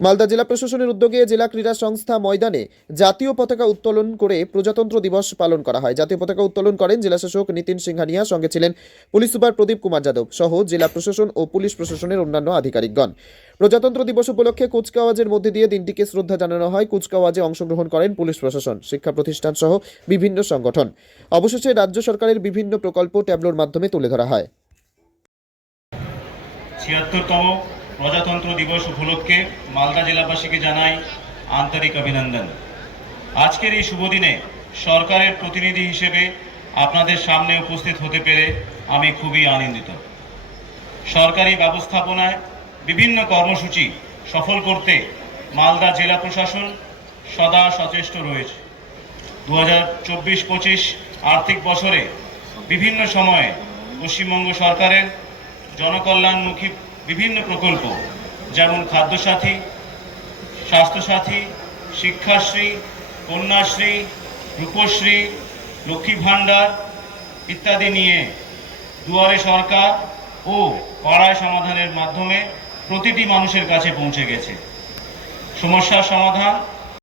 মালদা জেলা প্রশাসনের উদ্যোগে জেলা ক্রীড়া সংস্থা ময়দানে জাতীয় পতাকা উত্তোলন করে প্রজাতন্ত্র দিবস পালন করা হয়। জাতীয় পতাকা উত্তোলন করেন জেলাশাসক নীতিন সিংহানিয়া, সঙ্গে ছিলেন পুলিশ সুপার প্রদীপ কুমার যাদব সহ জেলা প্রশাসন ও পুলিশ প্রশাসনের অন্যান্য আধিকারিকগণ। প্রজাতন্ত্র দিবস উপলক্ষে কুচকাওয়াজের মধ্যে দিয়ে দিনটিকে শ্রদ্ধা জানানো হয়। কুচকাওয়াজে অংশগ্রহণ করেন পুলিশ প্রশাসন, শিক্ষা প্রতিষ্ঠান সহ বিভিন্ন সংগঠন। অবশেষে রাজ্য সরকারের বিভিন্ন প্রকল্প ট্যাবলোর মাধ্যমে তুলে ধরা হয়। ছিয়াত্তরতম প্রজাতন্ত্র দিবস উপলক্ষে মালদা জেলাবাসীকে জানাই আন্তরিক অভিনন্দন। আজকের এই শুভ দিনে সরকারের প্রতিনিধি হিসেবে আপনাদের সামনে উপস্থিত হতে পেরে আমি খুবই আনন্দিত। সরকারি ব্যবস্থাপনায় বিভিন্ন কর্মসূচি সফল করতে মালদা জেলা প্রশাসন সদা সচেষ্ট রয়েছে। দু হাজার চব্বিশ পঁচিশ আর্থিক বছরে বিভিন্ন সময়ে পশ্চিমবঙ্গ সরকারের জনকল্যাণমুখী বিভিন্ন প্রকল্প, যেমন খাদ্যসাথী, স্বাস্থ্যসাথী, শিক্ষাশ্রী, কন্যাশ্রী, রূপশ্রী, লক্ষ্মী ভাণ্ডার ইত্যাদি নিয়ে দুয়ারে সরকার ও পাড়ায় সমাধানের মাধ্যমে প্রতিটি মানুষের কাছে পৌঁছে গেছে। সমস্যার সমাধান